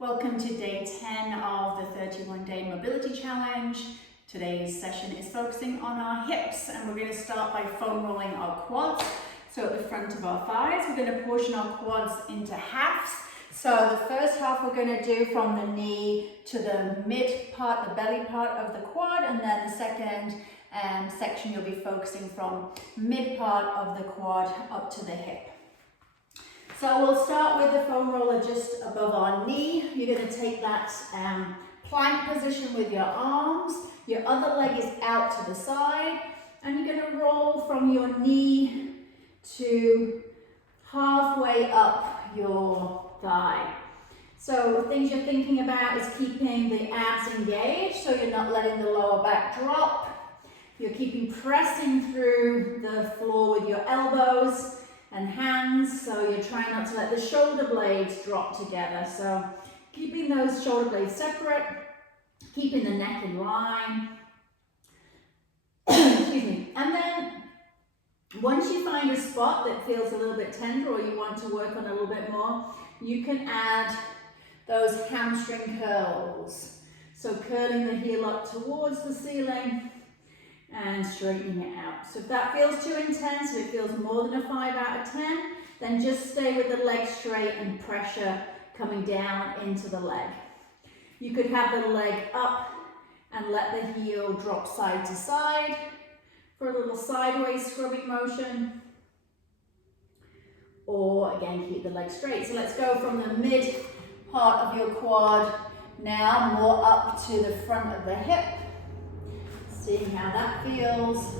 Welcome to day 10 of the 31-day mobility challenge. Today's session is focusing on our hips, and we're going to start by foam rolling our quads. So at the front of our thighs, we're going to portion our quads into halves. So the first half we're going to do from the knee to the mid part, the belly part of the quad, and then the second section you'll be focusing from mid part of the quad up to the hip. So we'll start with the foam roller just above our knee. You're going to take that plank position with your arms. Your other leg is out to the side, and you're going to roll from your knee to halfway up your thigh. So things you're thinking about is keeping the abs engaged, so you're not letting the lower back drop. You're keeping pressing through the floor with your elbows and hands, so you're trying not to let the shoulder blades drop together. So keeping those shoulder blades separate, keeping the neck in line. Excuse me. And then once you find a spot that feels a little bit tender or you want to work on a little bit more, you can add those hamstring curls. So curling the heel up towards the ceiling and straightening it out. So if that feels too intense, if it feels more than a 5 out of 10, then just stay with the leg straight and pressure coming down into the leg. You could have the leg up and let the heel drop side to side for a little sideways scrubbing motion. Or again, keep the leg straight. So let's go from the mid part of your quad now more up to the front of the hip. Seeing how that feels.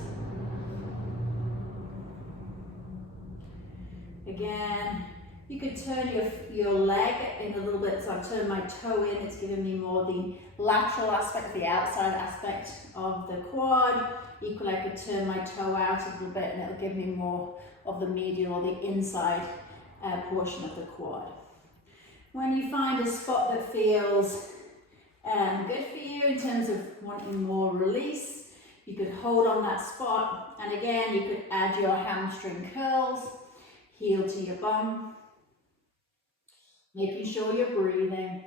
Again, you could turn your leg in a little bit. So I've turned my toe in. It's giving me more the lateral aspect, the outside aspect of the quad. Equally, I could turn my toe out a little bit and it'll give me more of the medial or the inside portion of the quad. When you find a spot that feels good for you in terms of wanting more release, you could hold on that spot, and again you could add your hamstring curls, heel to your bum, making sure you're breathing.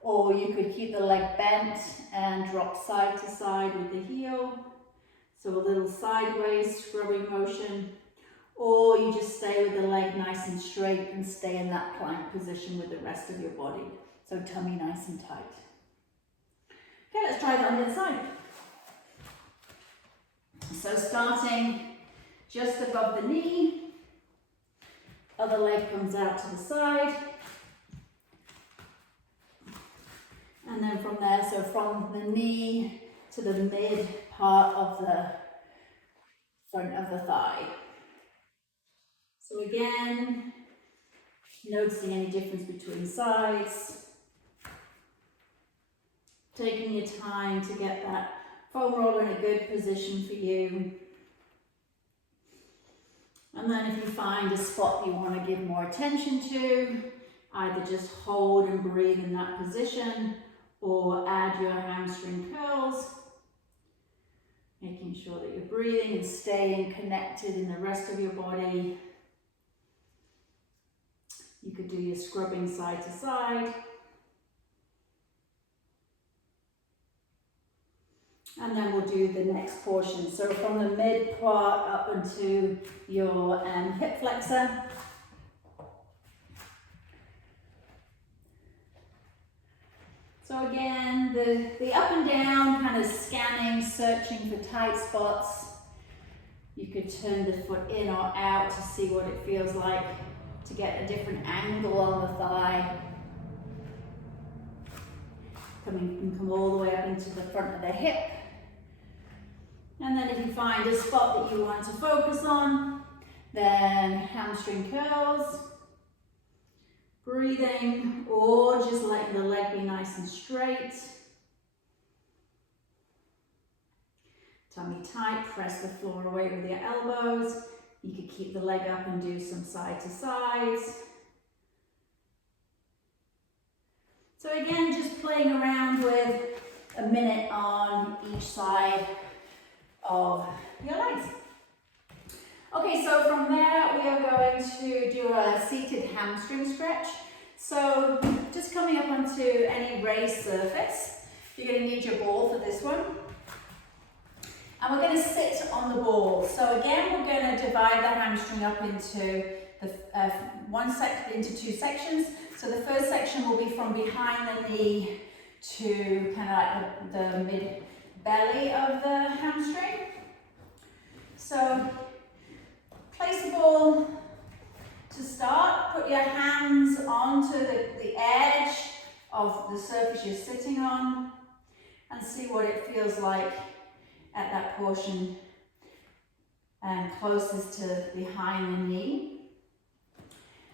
Or you could keep the leg bent and drop side to side with the heel, so a little sideways scrubbing motion. Or you just stay with the leg nice and straight and stay in that plank position with the rest of your body, so tummy nice and tight. Okay, let's try that on the other side. So starting just above the knee, other leg comes out to the side, and then from there, so from the knee to the mid part of the front of the thigh. So again, noticing any difference between sides, taking your time to get that foam roller in a good position for you. And then if you find a spot you want to give more attention to, either just hold and breathe in that position or add your hamstring curls, making sure that you're breathing and staying connected in the rest of your body. You could do your scrubbing side to side. And then we'll do the next portion. So from the mid part up into your hip flexor. So again, the up and down, kind of scanning, searching for tight spots. You could turn the foot in or out to see what it feels like to get a different angle on the thigh. You can come all the way up into the front of the hip. And then if you find a spot that you want to focus on, then hamstring curls, breathing, or just letting the leg be nice and straight. Tummy tight, press the floor away with your elbows. You could keep the leg up and do some side to sides. So again, just playing around with a minute on each side of your legs. Okay, so from there we are going to do a seated hamstring stretch. So just come onto any raised surface. You're going to need your ball for this one. And we're going to sit on the ball. So again, we're going to divide the hamstring up into into two sections. So the first section will be from behind the knee to kind of like the mid belly of the hamstring. So place the ball to start. Put your hands onto the edge of the surface you're sitting on and see what it feels like at that portion closest to behind the knee.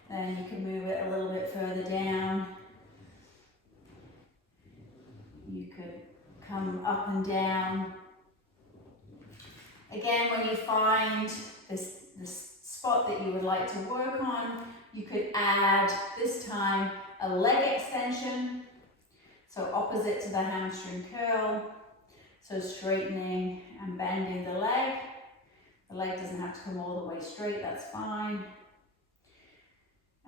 Then you can move it a little bit further down. You could come up and down. Again, when you find this spot that you would like to work on, you could add, this time, a leg extension. So opposite to the hamstring curl. So straightening and bending the leg. The leg doesn't have to come all the way straight, that's fine.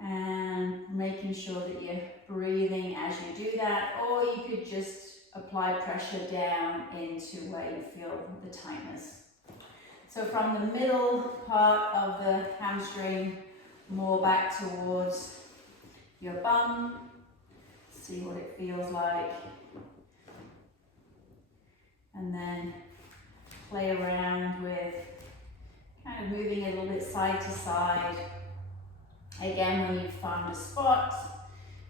And making sure that you're breathing as you do that, or you could just apply pressure down into where you feel the tightness. So from the middle part of the hamstring, more back towards your bum, see what it feels like. And then play around with kind of moving it a little bit side to side. Again, when you've found a spot,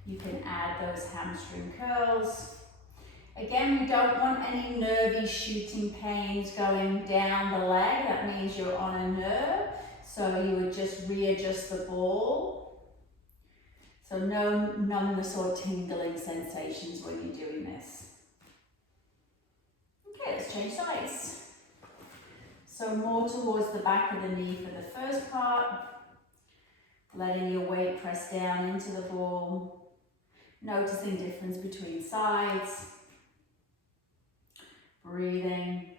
you can add those hamstring curls. Again, we don't want any nervy shooting pains going down the leg. That means you're on a nerve. So you would just readjust the ball. So no numbness or tingling sensations when you're doing this. Okay, let's change sides. So more towards the back of the knee for the first part. Letting your weight press down into the ball. Noticing difference between sides. Breathing.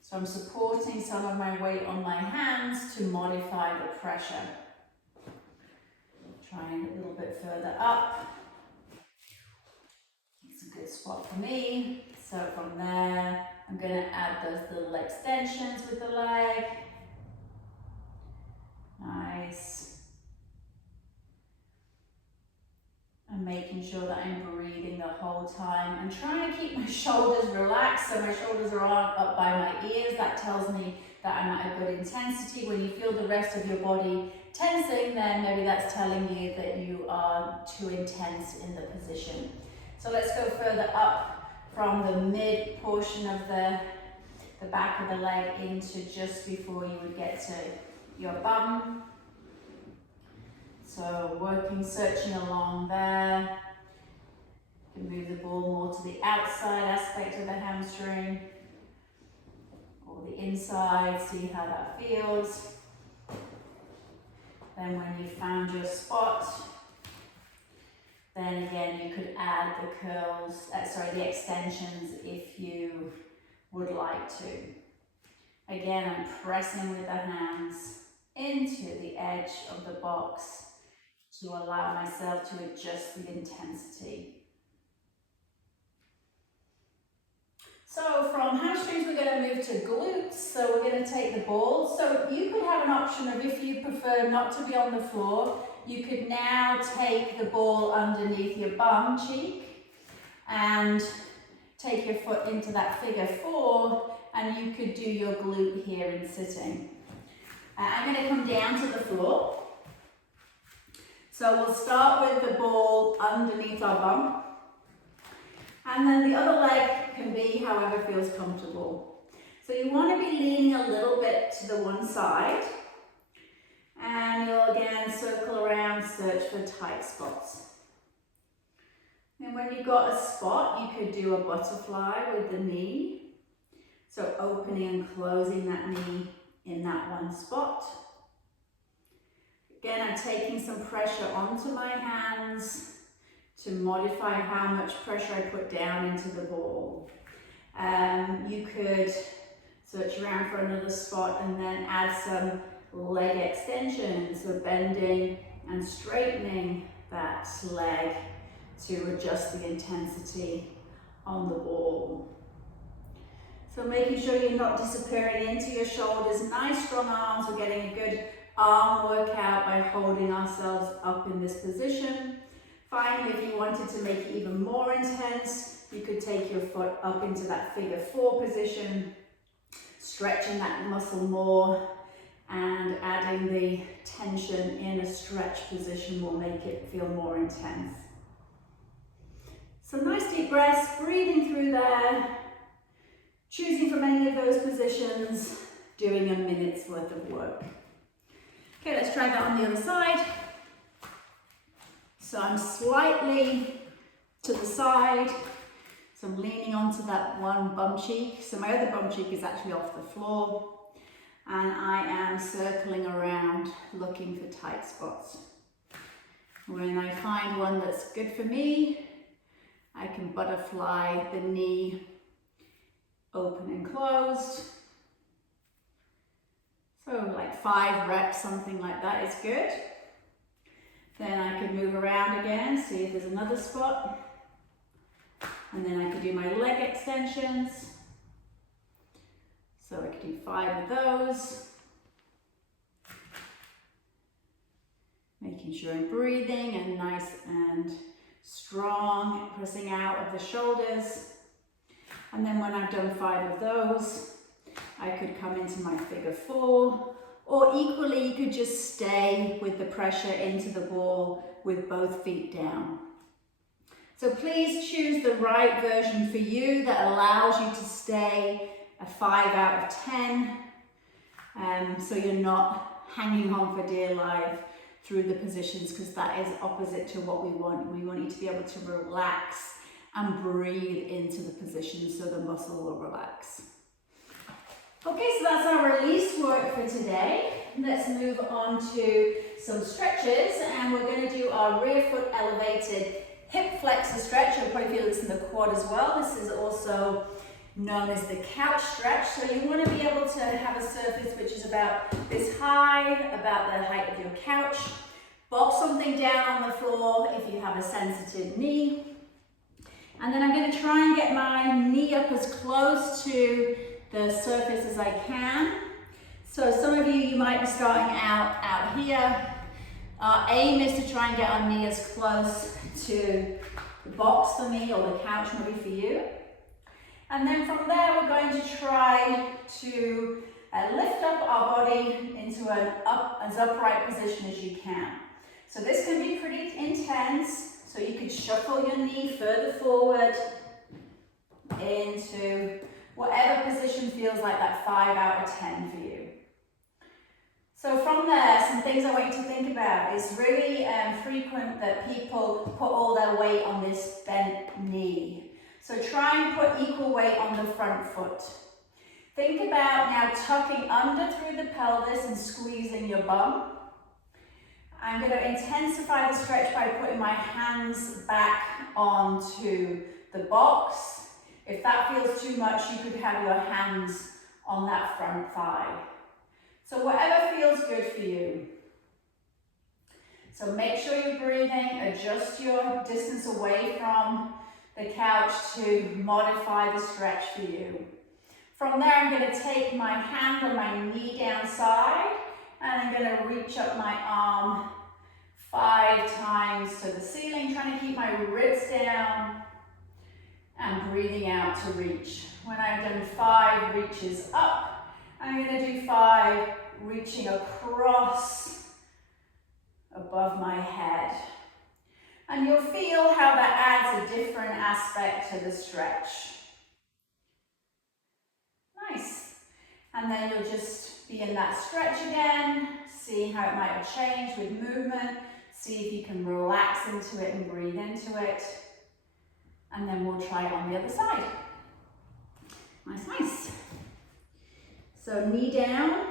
So I'm supporting some of my weight on my hands to modify the pressure. Trying a little bit further up. It's a good spot for me. So from there, I'm going to add those little extensions with the leg. Nice. And making sure that I'm breathing the whole time and trying to keep my shoulders relaxed so my shoulders are up by my ears. That tells me that I'm at a good intensity. When you feel the rest of your body tensing, then maybe that's telling you that you are too intense in the position. So let's go further up from the mid portion of the back of the leg into just before you would get to your bum. So working, searching along there. You can move the ball more to the outside aspect of the hamstring or the inside, see how that feels. Then when you found your spot, then again you could add the curls, the extensions if you would like to. Again, I'm pressing with the hands into the edge of the box to allow myself to adjust the intensity. So from hamstrings, we're going to move to glutes. So we're going to take the ball. So you could have an option of, if you prefer not to be on the floor, you could now take the ball underneath your bum cheek and take your foot into that figure 4, and you could do your glute here in sitting. I'm going to come down to the floor. So we'll start with the ball underneath our bum. And then the other leg can be however feels comfortable. So you want to be leaning a little bit to the one side. And you'll again circle around, search for tight spots. And when you've got a spot, you could do a butterfly with the knee. So opening and closing that knee in that one spot. Again, I'm taking some pressure onto my hands to modify how much pressure I put down into the ball. You could search around for another spot and then add some leg extensions, so bending and straightening that leg to adjust the intensity on the ball. So making sure you're not disappearing into your shoulders. Nice strong arms. We're getting a good arm workout by holding ourselves up in this position. Finally, if you wanted to make it even more intense, you could take your foot up into that figure 4 position, stretching that muscle more, and adding the tension in a stretch position will make it feel more intense. So nice deep breaths, breathing through there, choosing from any of those positions, doing a minute's worth of work. Okay, let's try that on the other side. So I'm slightly to the side, so I'm leaning onto that one bum cheek. So my other bum cheek is actually off the floor, and I am circling around looking for tight spots. When I find one that's good for me, I can butterfly the knee open and closed. So like 5 reps, something like that is good. Then I can move around again, see if there's another spot. And then I could do my leg extensions. So I could do 5 of those. Making sure I'm breathing and nice and strong, pressing out of the shoulders. And then when I've done 5 of those, I could come into my figure 4, or equally you could just stay with the pressure into the ball with both feet down. So please choose the right version for you that allows you to stay a 5 out of 10, so you're not hanging on for dear life through the positions, because that is opposite to what we want. We want you to be able to relax and breathe into the position so the muscle will relax. Okay, so that's our release work for today. Let's move on to some stretches, and we're going to do our rear foot elevated hip flexor stretch. You'll probably feel this in the quad as well. This is also known as the couch stretch. So you want to be able to have a surface which is about this high, about the height of your couch. Box something down on the floor if you have a sensitive knee. And then I'm going to try and get my knee up as close to the surface as I can. So some of you might be starting out here. Our aim is to try and get our knee as close to the box for me, or the couch maybe for you. And then from there we're going to try to lift up our body into as upright position as you can. So this can be pretty intense. So you could shuffle your knee further forward into whatever position feels like that 5 out of 10 for you. So from there, some things I want you to think about is really frequent that people put all their weight on this bent knee. So try and put equal weight on the front foot. Think about now tucking under through the pelvis and squeezing your bum. I'm going to intensify the stretch by putting my hands back onto the box. If that feels too much, you could have your hands on that front thigh. So whatever feels good for you. So make sure you're breathing, adjust your distance away from the couch to modify the stretch for you. From there, I'm going to take my hand on my knee down side, and I'm going to reach up my arm 5 times to the ceiling, trying to keep my ribs down and breathing out to reach. When I've done 5 reaches up, I'm going to do 5 reaching across above my head. And you'll feel how that adds a different aspect to the stretch. Nice. And then you'll just be in that stretch again, see how it might have changed with movement, see if you can relax into it and breathe into it. And then we'll try it on the other side. Nice, nice. So knee down,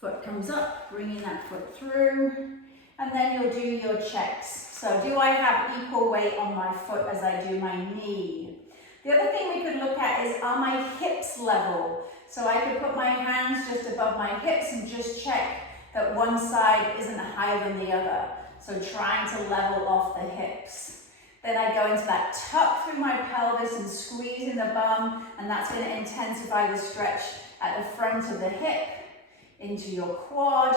foot comes up, bringing that foot through, and then you'll do your checks. So do I have equal weight on my foot as I do my knee? The other thing we could look at is, are my hips level? So I could put my hands just above my hips and just check that one side isn't higher than the other. So trying to level off the hips. Then I go into that tuck through my pelvis and squeezing the bum, and that's going to intensify the stretch at the front of the hip into your quad.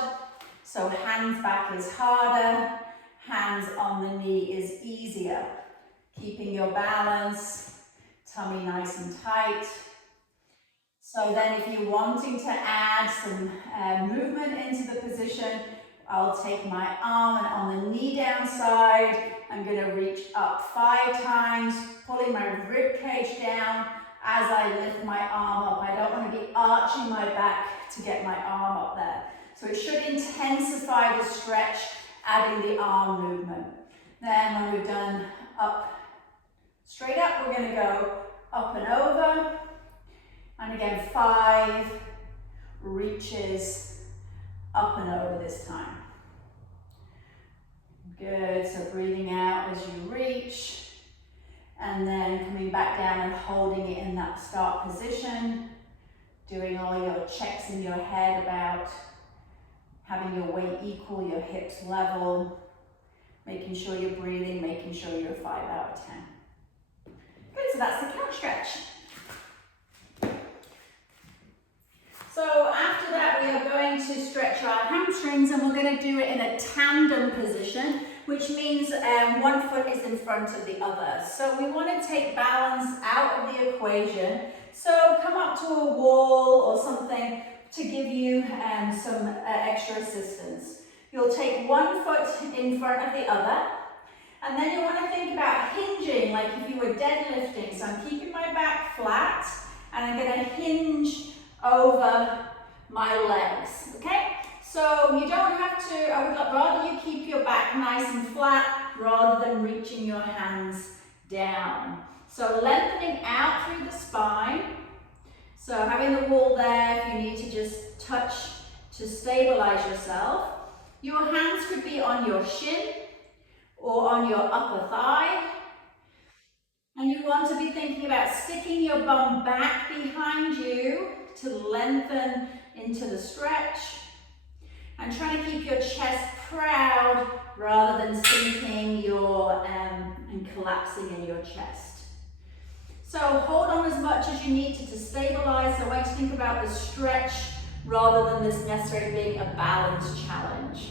So hands back is harder, hands on the knee is easier. Keeping your balance, tummy nice and tight. So then if you're wanting to add some movement into the position, I'll take my arm and on the knee down side, I'm going to reach up 5 times, pulling my rib cage down as I lift my arm up. I don't want to be arching my back to get my arm up there. So it should intensify the stretch, adding the arm movement. Then when we've done up, straight up, we're going to go up and over. And again, 5 reaches up and over this time. Good, so breathing out as you reach, and then coming back down and holding it in that start position, doing all your checks in your head about having your weight equal, your hips level, making sure you're breathing, making sure you're a 5 out of 10. Good, so that's the couch stretch. So after that, we are going to stretch our hamstrings, and we're going to do it in a tandem position, which means one foot is in front of the other. So we want to take balance out of the equation. So come up to a wall or something to give you some extra assistance. You'll take one foot in front of the other, and then you want to think about hinging like if you were deadlifting. So I'm keeping my back flat, and I'm going to hinge over my legs, okay? So you don't have to, I would rather you keep your back nice and flat rather than reaching your hands down. So lengthening out through the spine. So having the wall there, if you need to just touch to stabilize yourself. Your hands could be on your shin or on your upper thigh. And you want to be thinking about sticking your bum back behind you to lengthen into the stretch, and trying to keep your chest proud rather than sinking and collapsing in your chest. So hold on as much as you need to stabilize. I want you to think about the stretch rather than this necessarily being a balance challenge.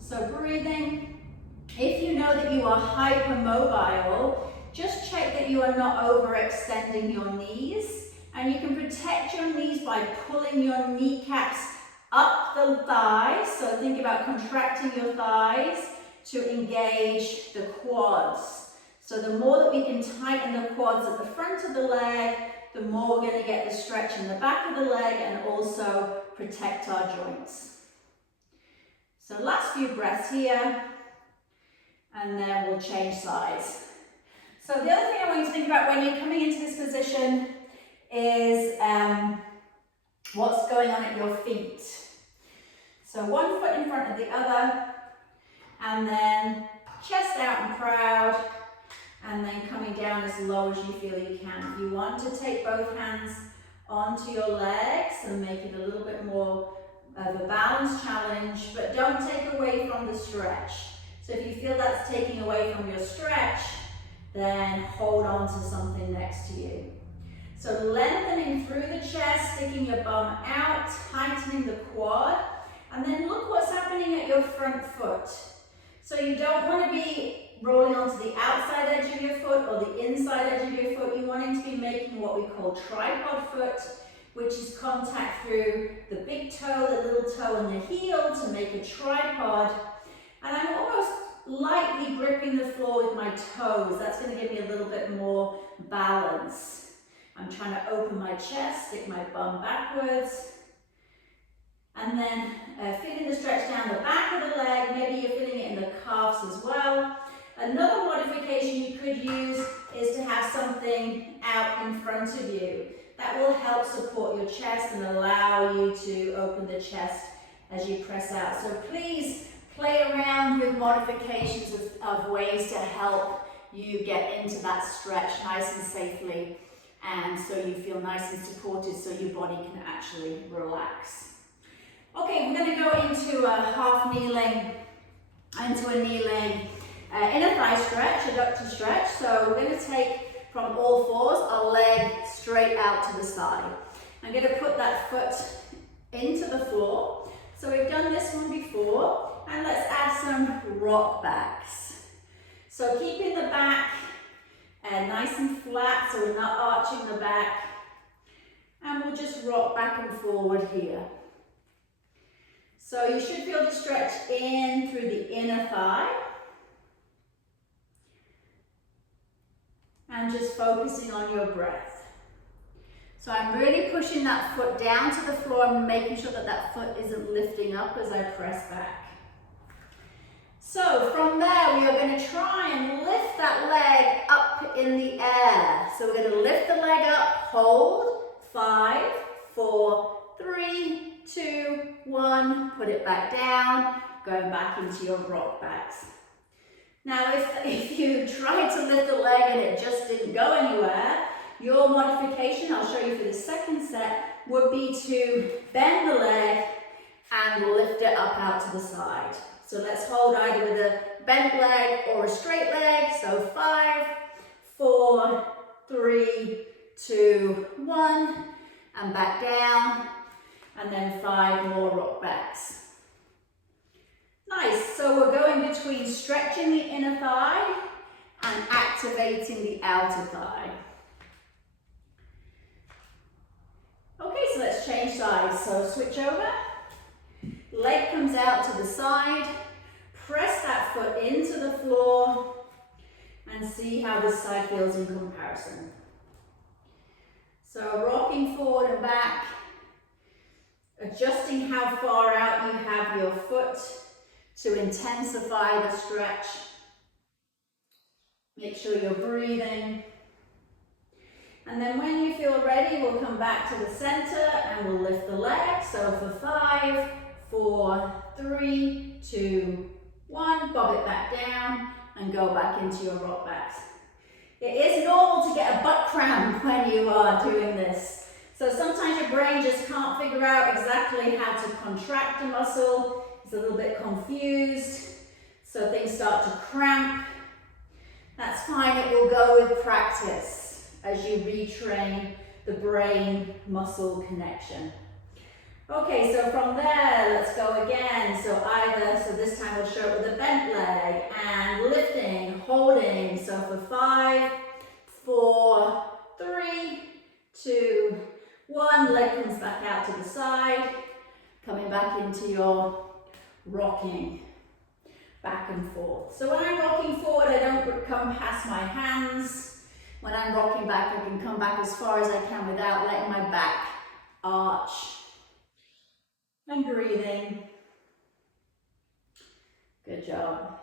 So breathing. If you know that you are hypermobile, just check that you are not overextending your knees. And you can protect your knees by pulling your kneecaps up the thighs. So think about contracting your thighs to engage the quads. So the more that we can tighten the quads at the front of the leg, the more we're going to get the stretch in the back of the leg and also protect our joints. So last few breaths here, and then we'll change sides. So the other thing I want you to think about when you're coming into this position is what's going on at your feet. So one foot in front of the other, and then chest out and proud, and then coming down as low as you feel you can. If you want to take both hands onto your legs and make it a little bit more of a balance challenge, but don't take away from the stretch. So if you feel that's taking away from your stretch, then hold on to something next to you. So lengthening through the chest, sticking your bum out, tightening the quad, and then look what's happening at your front foot. So you don't want to be rolling onto the outside edge of your foot or the inside edge of your foot. You want it to be making what we call tripod foot, which is contact through the big toe, the little toe, and the heel to make a tripod. And I'm almost lightly gripping the floor with my toes. That's going to give me a little bit more balance. I'm trying to open my chest, stick my bum backwards, and then feeling the stretch down the back of the leg. Maybe you're feeling it in the calves as well. Another modification you could use is to have something out in front of you. That will help support your chest and allow you to open the chest as you press out. So please play around with modifications of ways to help you get into that stretch nice and safely, and so you feel nice and supported so your body can actually relax. Okay, we're going to go into a half kneeling into a kneeling inner thigh stretch, adductor stretch. So we're going to take from all fours, our leg straight out to the side. I'm going to put that foot into the floor. So we've done this one before, and let's add some rock backs. So keeping the back nice and flat, so we're not arching the back, and we'll just rock back and forward here. So you should feel the stretch in through the inner thigh, and just focusing on your breath. So I'm really pushing that foot down to the floor and making sure that that foot isn't lifting up as I press back. So from there, we are going to try and lift that leg up in the air. So we're going to lift the leg up, hold, 5, 4, 3, 2, 1, put it back down, going back into your rock backs. Now, if you tried to lift the leg and it just didn't go anywhere, your modification, I'll show you for the second set, would be to bend the leg and lift it up out to the side. So let's hold either with a bent leg or a straight leg. So 5, 4, 3, 2, 1, and back down, and then 5 more rock backs. Nice, so we're going between stretching the inner thigh and activating the outer thigh. Okay, so let's change sides. So switch over, leg comes out to the side, press that foot into the floor, and see how this side feels in comparison. So rocking forward and back, adjusting how far out you have your foot to intensify the stretch. Make sure you're breathing. And then when you feel ready, we'll come back to the center and we'll lift the leg. So for 5, 4, 3, 2, 1, bob it back down and go back into your rock backs. It is normal to get a butt cramp when you are doing this. So sometimes your brain just can't figure out exactly how to contract a muscle. It's a little bit confused, so things start to cramp. That's fine, it will go with practice as you retrain the brain-muscle connection. Okay, so from there, let's go again. So this time we'll show it with a bent leg and lifting, holding. So for 5, 4, 3, 2, 1, leg comes back out to the side, coming back into your rocking back and forth. So when I'm rocking forward, I don't come past my hands. When I'm rocking back, I can come back as far as I can without letting my back arch. And breathing. Good job.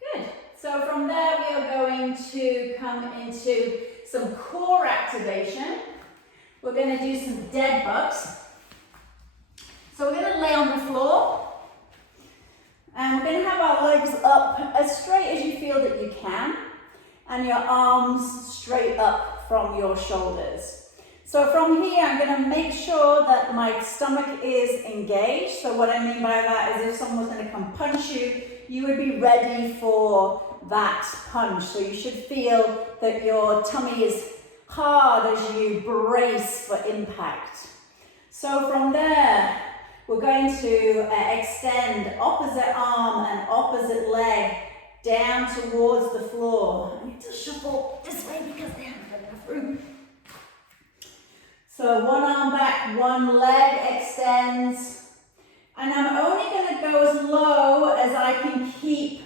Good. So from there, we are going to come into some core activation. We're going to do some dead bugs. So we're going to lay on the floor. And we're going to have our legs up as straight as you feel that you can. And your arms straight up from your shoulders. So from here, I'm going to make sure that my stomach is engaged. So what I mean by that is if someone was going to come punch you, you would be ready for that punch. So you should feel that your tummy is hard as you brace for impact. So from there, we're going to extend opposite arm and opposite leg down towards the floor. I need to shuffle this way because they haven't got enough room. So one arm back, one leg extends. And I'm only going to go as low as I can keep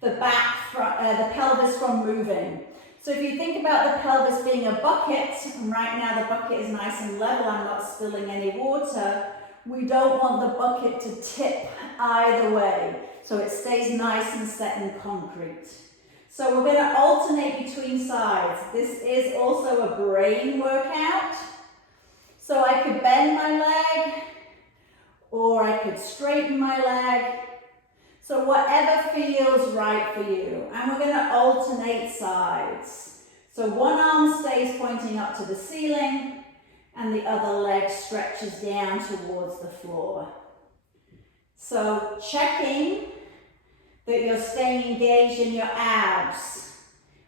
the the pelvis from moving. So if you think about the pelvis being a bucket, and right now the bucket is nice and level, I'm not spilling any water, we don't want the bucket to tip either way. So it stays nice and set in concrete. So we're going to alternate between sides. This is also a brain workout. So I could bend my leg, or I could straighten my leg. So whatever feels right for you. And we're going to alternate sides. So one arm stays pointing up to the ceiling, and the other leg stretches down towards the floor. So checking that you're staying engaged in your abs.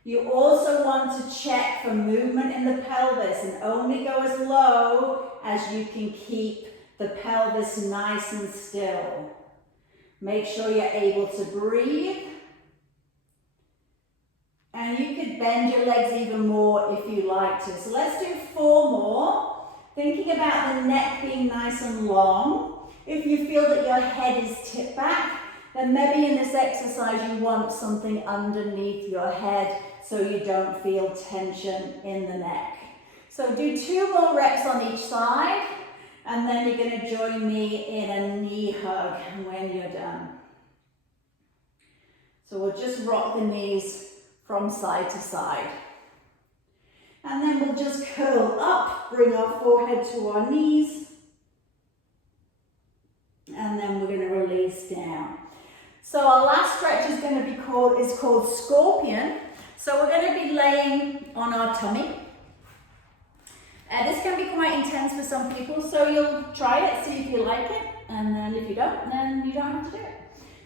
You also want to check for movement in the pelvis and only go as low as you can keep the pelvis nice and still. Make sure you're able to breathe. And you could bend your legs even more if you like to. So let's do 4 more. Thinking about the neck being nice and long. If you feel that your head is tipped back, then maybe in this exercise you want something underneath your head so you don't feel tension in the neck. So do 2 more reps on each side, and then you're going to join me in a knee hug when you're done. So we'll just rock the knees from side to side. And then we'll just curl up, bring our forehead to our knees. And then we're going to release down. So our last stretch is going to be called Scorpion. So we're going to be laying on our tummy. This can be quite intense for some people, so you'll try it, see if you like it, and then if you don't, then you don't have to do it.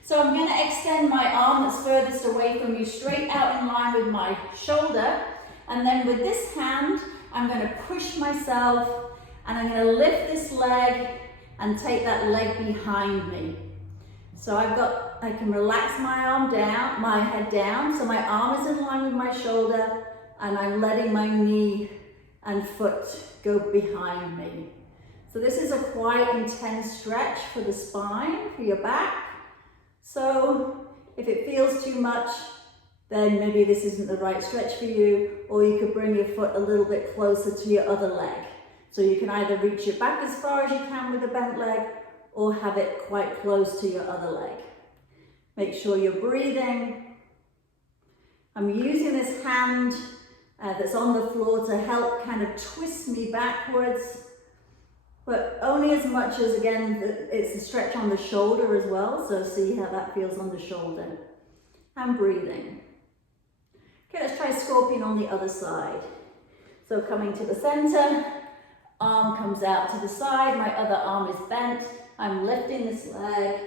So I'm going to extend my arm that's furthest away from you straight out in line with my shoulder, and then with this hand I'm going to push myself and I'm going to lift this leg and take that leg behind me. So I can relax my arm down, my head down, so my arm is in line with my shoulder and I'm letting my knee and foot go behind me. So this is a quite intense stretch for the spine, for your back. So if it feels too much, then maybe this isn't the right stretch for you, or you could bring your foot a little bit closer to your other leg. So you can either reach it back as far as you can with a bent leg, or have it quite close to your other leg. Make sure you're breathing. I'm using this hand that's on the floor to help kind of twist me backwards, but only as much as, again, it's a stretch on the shoulder as well, so see how that feels on the shoulder. And breathing. Okay, let's try Scorpion on the other side. So coming to the center, arm comes out to the side, my other arm is bent, I'm lifting this leg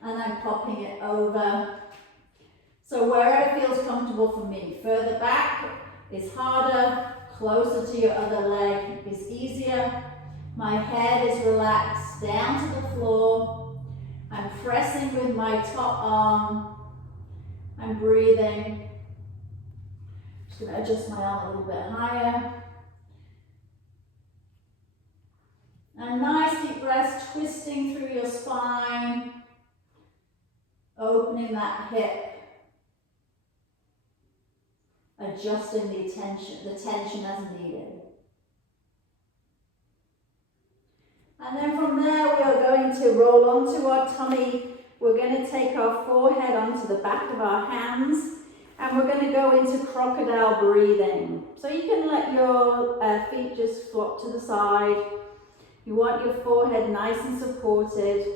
and I'm popping it over. So wherever feels comfortable for me. Further back is harder, closer to your other leg is easier. My head is relaxed down to the floor. I'm pressing with my top arm. I'm breathing. Just going to adjust my arm a little bit higher. And nice deep breaths, twisting through your spine, opening that hip, adjusting the tension as needed. And then from there we are going to roll onto our tummy. We're going to take our forehead onto the back of our hands and we're going to go into Crocodile Breathing. So you can let your feet just flop to the side. You want your forehead nice and supported.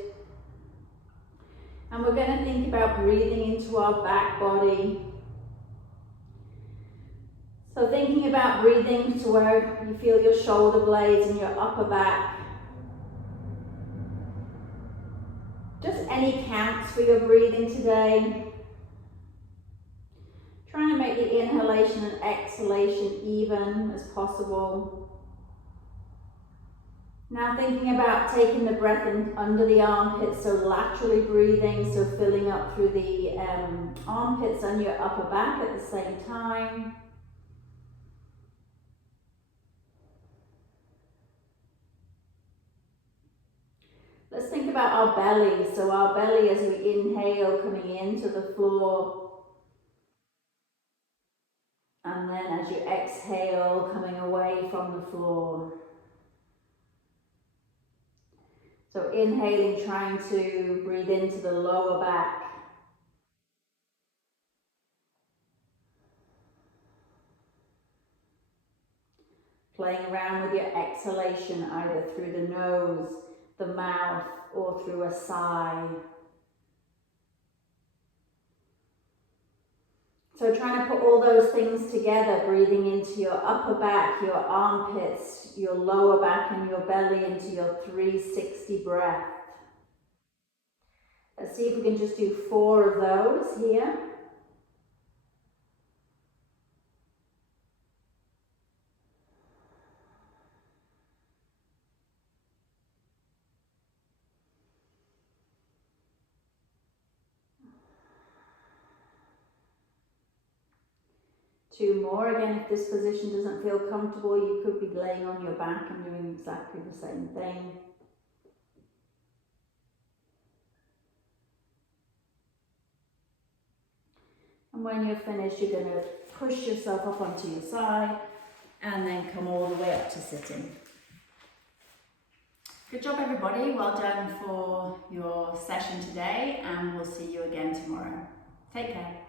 And we're going to think about breathing into our back body. So thinking about breathing to where you feel your shoulder blades and your upper back. Just any counts for your breathing today. Trying to make the inhalation and exhalation even as possible. Now thinking about taking the breath in under the armpits, so laterally breathing, so filling up through the armpits and your upper back at the same time. Let's think about our belly. So our belly as we inhale coming into the floor. And then as you exhale coming away from the floor. So inhaling, trying to breathe into the lower back. Playing around with your exhalation either through the nose, the mouth, or through a sigh. So trying to put all those things together, breathing into your upper back, your armpits, your lower back and your belly into your 360 breath. Let's see if we can just do 4 of those here. Two more. Again, if this position doesn't feel comfortable, you could be laying on your back and doing exactly the same thing. And when you're finished, you're going to push yourself up onto your side and then come all the way up to sitting. Good job, everybody. Well done for your session today, and we'll see you again tomorrow. Take care.